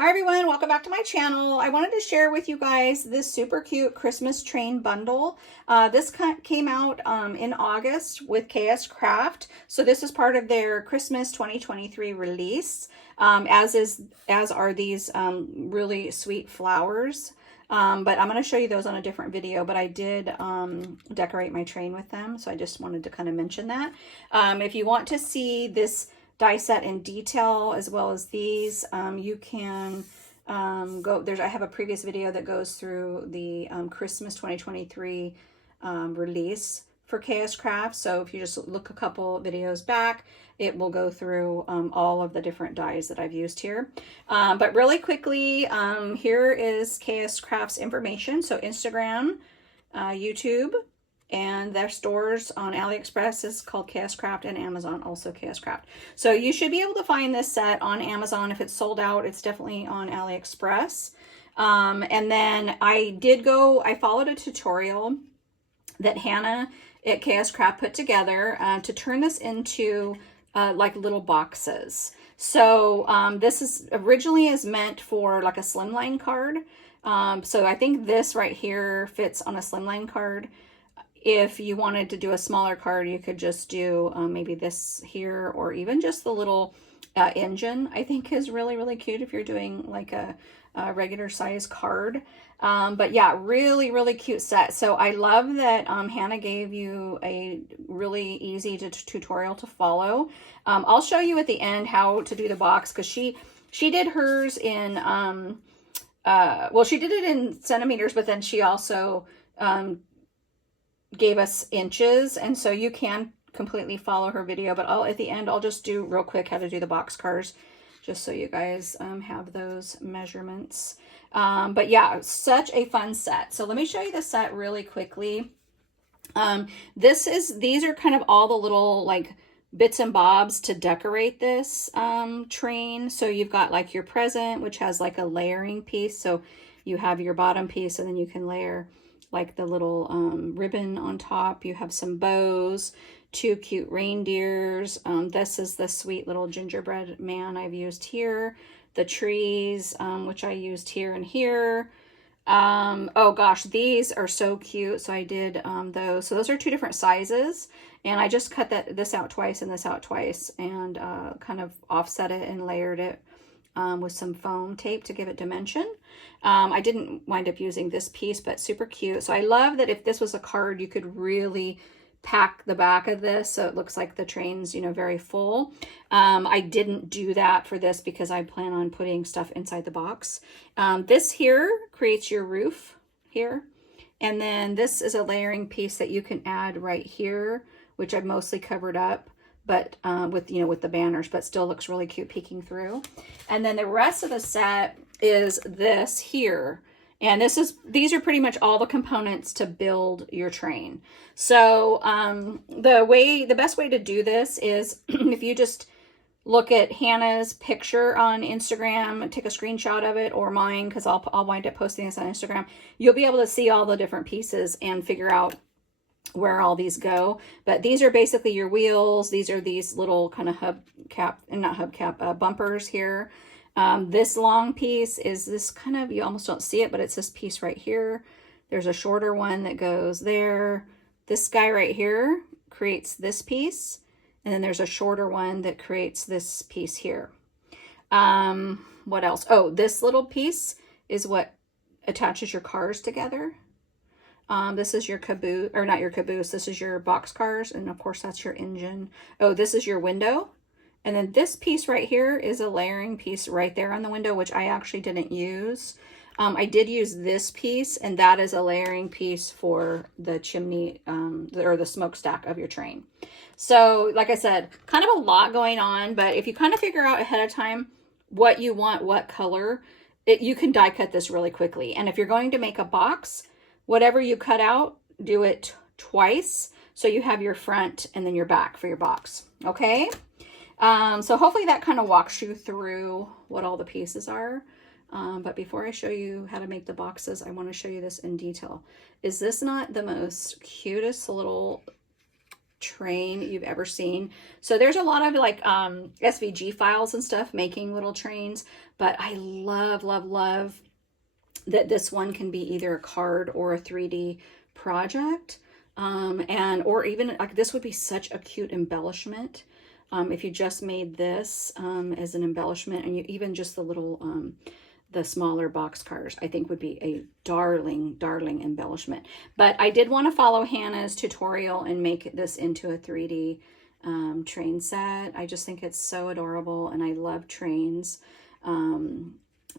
Hi everyone, welcome back to my channel. I wanted to share with you guys this super cute Christmas train bundle. This came out in August with KSCraft. So this is part of their Christmas 2023 release, as are these really sweet flowers. But I'm going to show you those on a different video, but I did decorate my train with them. So I just wanted to kind of mention that. If you want to see this die set in detail as well as these, you can I have a previous video that goes through the Christmas 2023 release for KSCraft. So if you just look a couple videos back, it will go through all of the different dies that I've used here. But really quickly, here is KSCraft's information. So Instagram, YouTube, and their stores on AliExpress is called KSCraft, and Amazon also KSCraft. So you should be able to find this set on Amazon. If it's sold out, it's definitely on AliExpress. And then I followed a tutorial that Hannah at KSCraft put together to turn this into like little boxes. So this is originally meant for like a slimline card. So I think this right here fits on a slimline card. If you wanted to do a smaller card, you could just do maybe this here, or even just the little engine, I think is really, really cute if you're doing like a regular size card. But yeah, really, really cute set. So I love that Hannah gave you a really easy tutorial to follow. I'll show you at the end how to do the box, because she did hers in, well, she did it in centimeters, but then she also gave us inches, and so you can completely follow her video, but at the end I'll just do real quick how to do the box cars, just so you guys have those measurements. But yeah, such a fun set. So let me show you the set really quickly. These are kind of all the little like bits and bobs to decorate this train. So you've got like your present, which has like a layering piece. So you have your bottom piece, and then you can layer like the little ribbon on top. You have some bows, two cute reindeers. This is the sweet little gingerbread man I've used here. The trees, which I used here and here. Oh gosh, these are so cute. So I did those. So those are two different sizes. And I just cut this out twice and this out twice, and kind of offset it and layered it with some foam tape to give it dimension. I didn't wind up using this piece, but super cute. So I love that if this was a card, you could really pack the back of this so it looks like the train's, very full. I didn't do that for this because I plan on putting stuff inside the box. This here creates your roof here. And then this is a layering piece that you can add right here, which I've mostly covered up, but with the banners, but still looks really cute peeking through. And then the rest of the set is this here. And these are pretty much all the components to build your train. So the best way to do this is if you just look at Hannah's picture on Instagram, take a screenshot of it, or mine, because I'll wind up posting this on Instagram. You'll be able to see all the different pieces and figure out where all these go. But these are basically your wheels. These are these little kind of bumpers here. This long piece is this kind of, you almost don't see it, but it's this piece right here. There's a shorter one that goes there. This guy right here creates this piece. And then there's a shorter one that creates this piece here. What else? Oh, this little piece is what attaches your cars together. This is your caboose, or not your caboose, this is your box cars, and of course that's your engine. Oh, this is your window. And then this piece right here is a layering piece right there on the window, which I actually didn't use. I did use this piece, and that is a layering piece for the chimney, or the smokestack of your train. So like I said, kind of a lot going on, but if you kind of figure out ahead of time what you want, what color, you can die cut this really quickly. And if you're going to make a box, whatever you cut out, do it twice, so you have your front and then your back for your box, okay? So hopefully that kind of walks you through what all the pieces are. But before I show you how to make the boxes, I want to show you this in detail. Is this not the most cutest little train you've ever seen. So there's a lot of like SVG files and stuff making little trains, but I love, love, love that this one can be either a card or a 3D project. Or even like this would be such a cute embellishment. If you just made this as an embellishment, and you even just the little the smaller box cars, I think would be a darling, darling embellishment. But I did want to follow Hannah's tutorial and make this into a 3D train set. I just think it's so adorable, and I love trains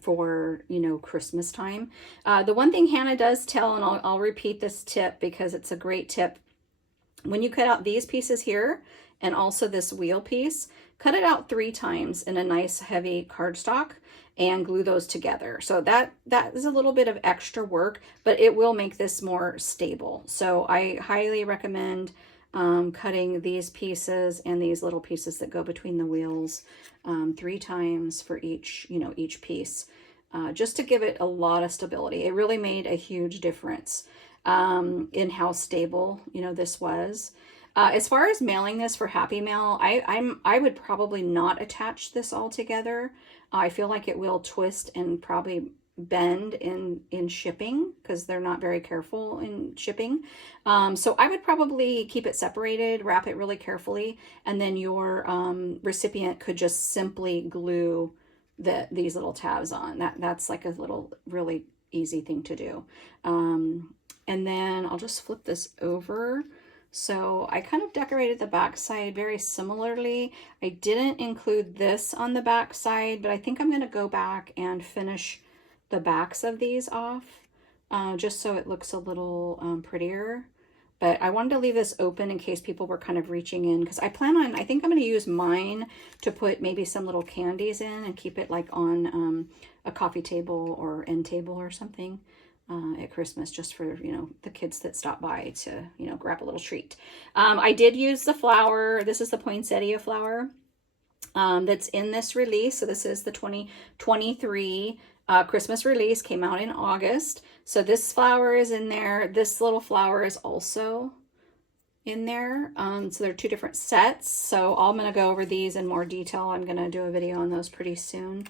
for, you know, Christmas time. The one thing Hannah does tell, and I'll repeat this tip because it's a great tip. When you cut out these pieces here and also this wheel piece, cut it out 3 times in a nice heavy cardstock and glue those together. So that is a little bit of extra work, but it will make this more stable. So I highly recommend cutting these pieces and these little pieces that go between the wheels 3 times for each, you know, each piece, just to give it a lot of stability. It really made a huge difference in how stable, you know, this was. As far as mailing this for Happy Mail, I would probably not attach this all together. I feel like it will twist and probably bend in shipping because they're not very careful in shipping. So I would probably keep it separated, wrap it really carefully, and then your recipient could just simply glue these little tabs on. That's like a little really easy thing to do. And then I'll just flip this over. So I kind of decorated the back side very similarly. I didn't include this on the back side, but I think I'm going to go back and finish the backs of these off just so it looks a little prettier. But I wanted to leave this open in case people were kind of reaching in, because I think I'm going to use mine to put maybe some little candies in and keep it like on a coffee table or end table or something at Christmas, just for, you know, the kids that stop by to, you know, grab a little treat. I did use the flower. This is the poinsettia flower that's in this release. So this is the 2023 Christmas release, came out in August. So this flower is in there. This little flower is also in there. So they're 2 different sets. So I'm going to go over these in more detail. I'm going to do a video on those pretty soon.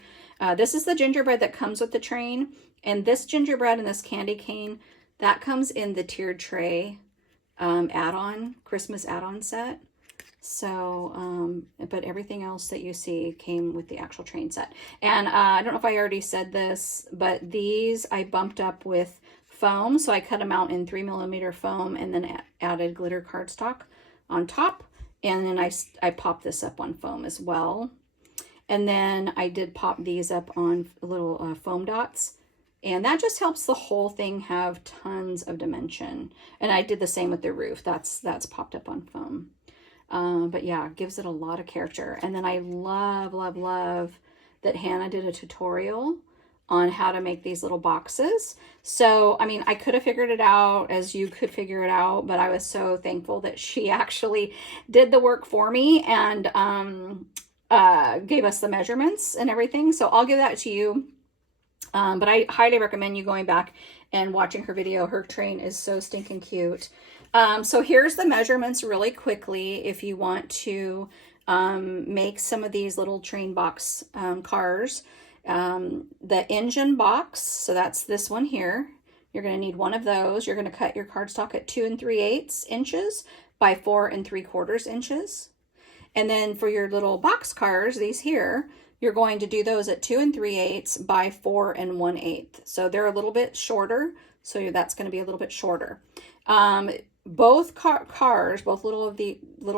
This is the gingerbread that comes with the train. And this gingerbread and this candy cane, that comes in the tiered tray add-on, Christmas add-on set. So, but everything else that you see came with the actual train set. And I don't know if I already said this, but these I bumped up with foam. So I cut them out in 3mm foam and then added glitter cardstock on top. And then I popped this up on foam as well. And then I did pop these up on little foam dots. And that just helps the whole thing have tons of dimension. And I did the same with the roof. That's popped up on foam. But yeah, it gives it a lot of character. And then I love, love, love that Hannah did a tutorial on how to make these little boxes. So, I mean, I could have figured it out as you could figure it out, but I was so thankful that she actually did the work for me and gave us the measurements and everything. So I'll give that to you. But I highly recommend you going back and watching her video. Her train is so stinking cute. So here's the measurements really quickly if you want to make some of these little train box cars. The engine box, so that's this one here. You're going to need one of those. You're going to cut your cardstock at 2 3/8 inches by 4 3/4 inches. And then for your little box cars, these here, you're going to do those at 2 3/8 by 4 1/8. So they're a little bit shorter. So that's going to be a little bit shorter. Both cars, both little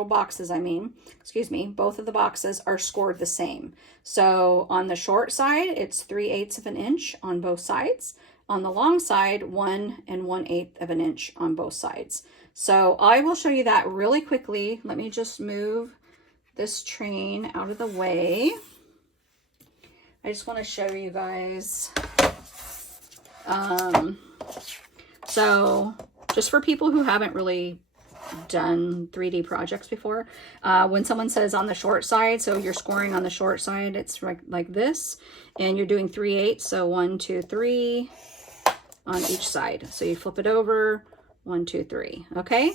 boxes, both of the boxes are scored the same. So on the short side, it's 3/8 of an inch on both sides. On the long side, 1 1/8 of an inch on both sides. So I will show you that really quickly. Let me just move this train out of the way. I just want to show you guys. So just for people who haven't really done 3D projects before, when someone says on the short side, so you're scoring on the short side, it's like this, and you're doing 3/8, so 1 2 3 on each side. So you flip it over, 1 2 3. Okay,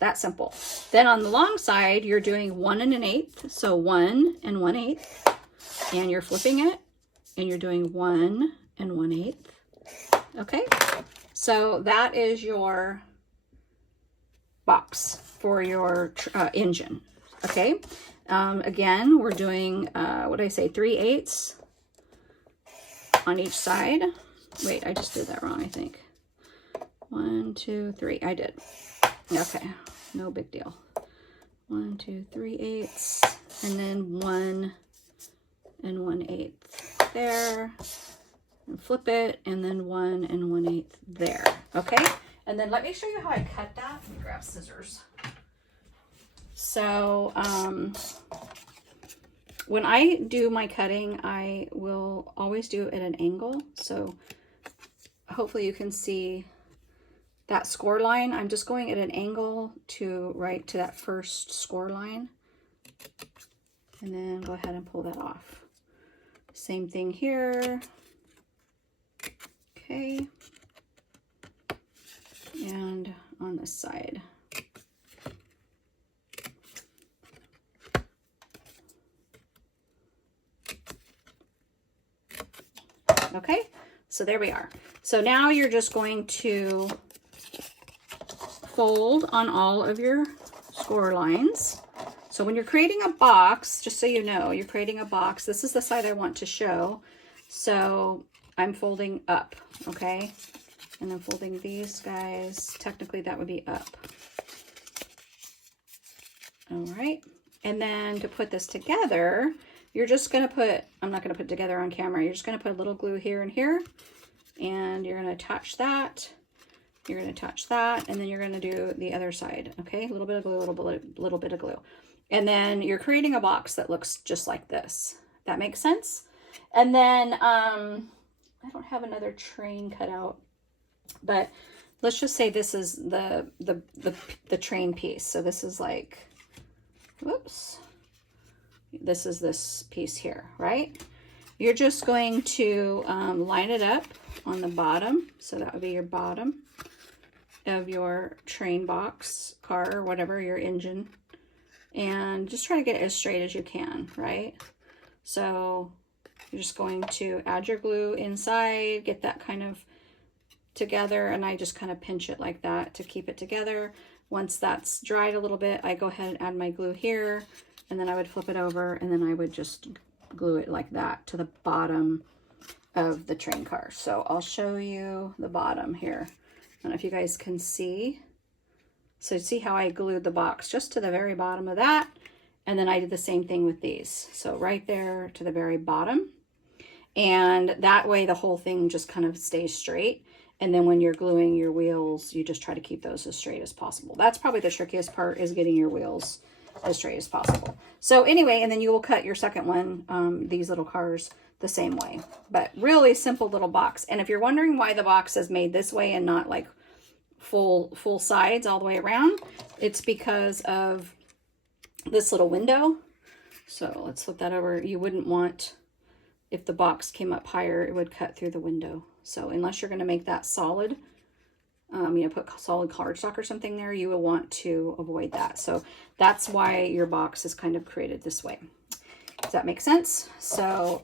that simple. Then on the long side, you're doing 1 1/8. So 1 1/8. And you're flipping it and you're doing 1 1/8. Okay. So that is your box for your engine. Okay. Again, we're doing, what did I say? 3/8 on each side. Wait, I just did that wrong, I think. 1, 2, 3. I did. Okay, no big deal. 1, 2, 3/8, and then 1 1/8 there, and flip it, and then 1 1/8 there. Okay, and then let me show you how I cut that. Let me grab scissors. So when I do my cutting, I will always do it at an angle. So hopefully you can see that score line. I'm just going at an angle to right to that first score line. And then go ahead and pull that off. Same thing here. Okay. And on this side. Okay, so there we are. So now you're just going to fold on all of your score lines. So when you're creating a box, just so you know, you're creating a box. This is the side I want to show. So I'm folding up, okay? And I'm folding these guys. Technically that would be up. All right. And then to put this together, you're just going to put, I'm not going to put it together on camera. You're just going to put a little glue here and here. And you're going to attach that. You're going to attach that. And then you're going to do the other side. Okay. A little bit of glue, little bit of glue. And then you're creating a box that looks just like this. That makes sense? And then, I don't have another train cut out, but let's just say this is the train piece. So this is like, whoops. This is this piece here, right? You're just going to line it up on the bottom. So that would be your bottom of your train box, car, or whatever, your engine. And just try to get it as straight as you can, right? So you're just going to add your glue inside, get that kind of together, and I just kind of pinch it like that to keep it together. Once that's dried a little bit, I go ahead and add my glue here. And then I would flip it over, and then I would just glue it like that to the bottom of the train car. So I'll show you the bottom here. I don't know if you guys can see. So see how I glued the box just to the very bottom of that. And then I did the same thing with these. So right there to the very bottom. And that way the whole thing just kind of stays straight. And then when you're gluing your wheels, you just try to keep those as straight as possible. That's probably the trickiest part, is getting your wheels as straight as possible. So anyway, and then you will cut your second one, these little cars, the same way. But really simple little box. And if you're wondering why the box is made this way and not like full sides all the way around, it's because of this little window. So let's flip that over. You wouldn't want, if the box came up higher, it would cut through the window. So unless you're going to make that solid, put solid cardstock or something there, you will want to avoid that. So that's why your box is kind of created this way. Does that make sense? So,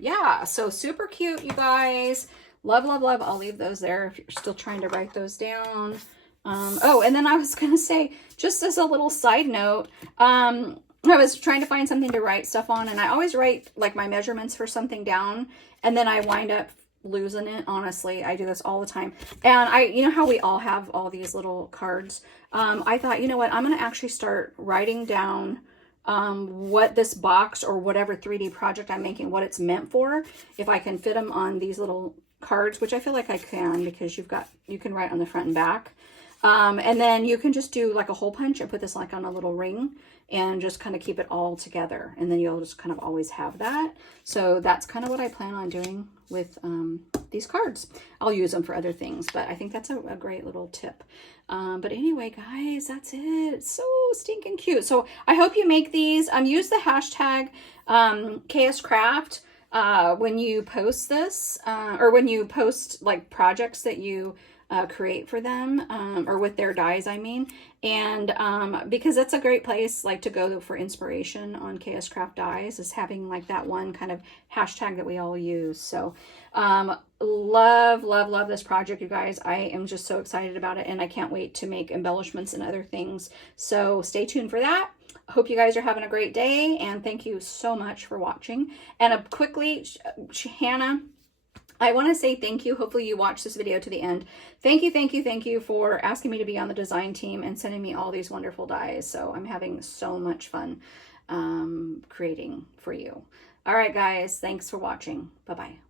yeah, so super cute, you guys. Love, love, love. I'll leave those there if you're still trying to write those down. Oh, and then I was going to say, just as a little side note, I was trying to find something to write stuff on, and I always write like my measurements for something down, and then I wind up losing it. Honestly, I do this all the time. And you know how we all have all these little cards? I thought, you know what, I'm going to actually start writing down what this box or whatever 3D project I'm making, what it's meant for, if I can fit them on these little cards, which I feel like I can, because you can write on the front and back. And then you can just do like a hole punch and put this like on a little ring and just kind of keep it all together. And then you'll just kind of always have that. So that's kind of what I plan on doing with these cards. I'll use them for other things, but I think that's a great little tip. But anyway, guys, that's it. It's so stinking cute. So I hope you make these. Use the hashtag KSCraft when you post this, or when you post like projects that you create for them, or with their dies, I mean. And because that's a great place like to go for inspiration on KSCraft dies, is having like that one kind of hashtag that we all use. So love this project, you guys. I am just so excited about it, and I can't wait to make embellishments and other things. So stay tuned for that. Hope you guys are having a great day, and thank you so much for watching. And quickly, Hannah, I want to say thank you. Hopefully you watched this video to the end. Thank you for asking me to be on the design team and sending me all these wonderful dies. So I'm having so much fun creating for you. All right, guys, thanks for watching. Bye-bye.